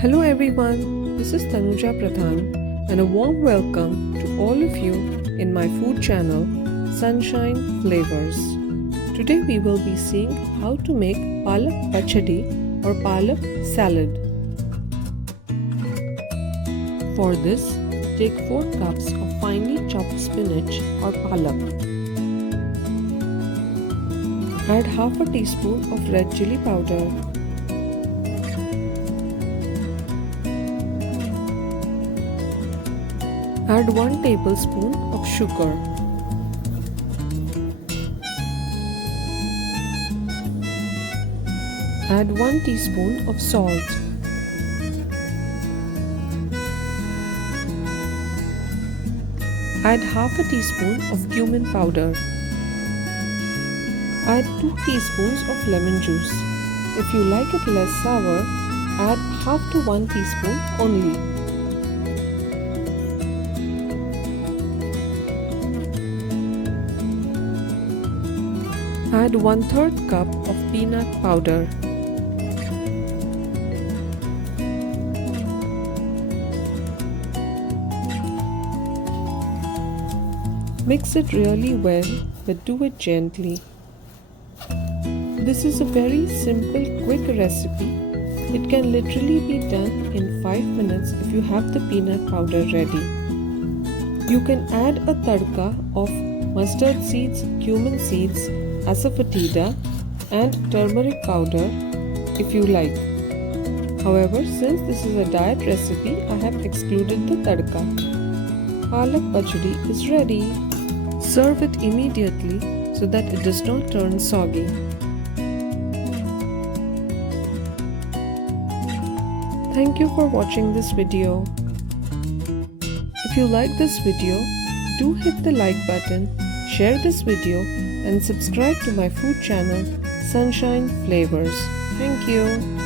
Hello everyone, this is Tanuja Pradhan and a warm welcome to all of you in my food channel Sunshine Flavors. Today we will be seeing how to make Palak Pachhadi or Palak salad. For this, take 4 cups of finely chopped spinach or palak. Add half a teaspoon of red chilli powder. Add 1 tablespoon of sugar. Add 1 teaspoon of salt. Add half a teaspoon of cumin powder. Add 2 teaspoons of lemon juice. If you like it less sour, add half to 1 teaspoon only. Add 1/3 cup of peanut powder. Mix it really well, but do it gently. This is a very simple, quick recipe. It can literally be done in 5 minutes if you have the peanut powder ready. You can add a tadka of mustard seeds, cumin seeds, asafoetida and turmeric powder if you like. However, since this is a diet recipe, I have excluded the tadka. Palak Pachhadi is ready. Serve it immediately so that it does not turn soggy. Thank you for watching this video. If you like this video, do hit the like button, share this video and subscribe to my food channel Sunshine Flavors. Thank you.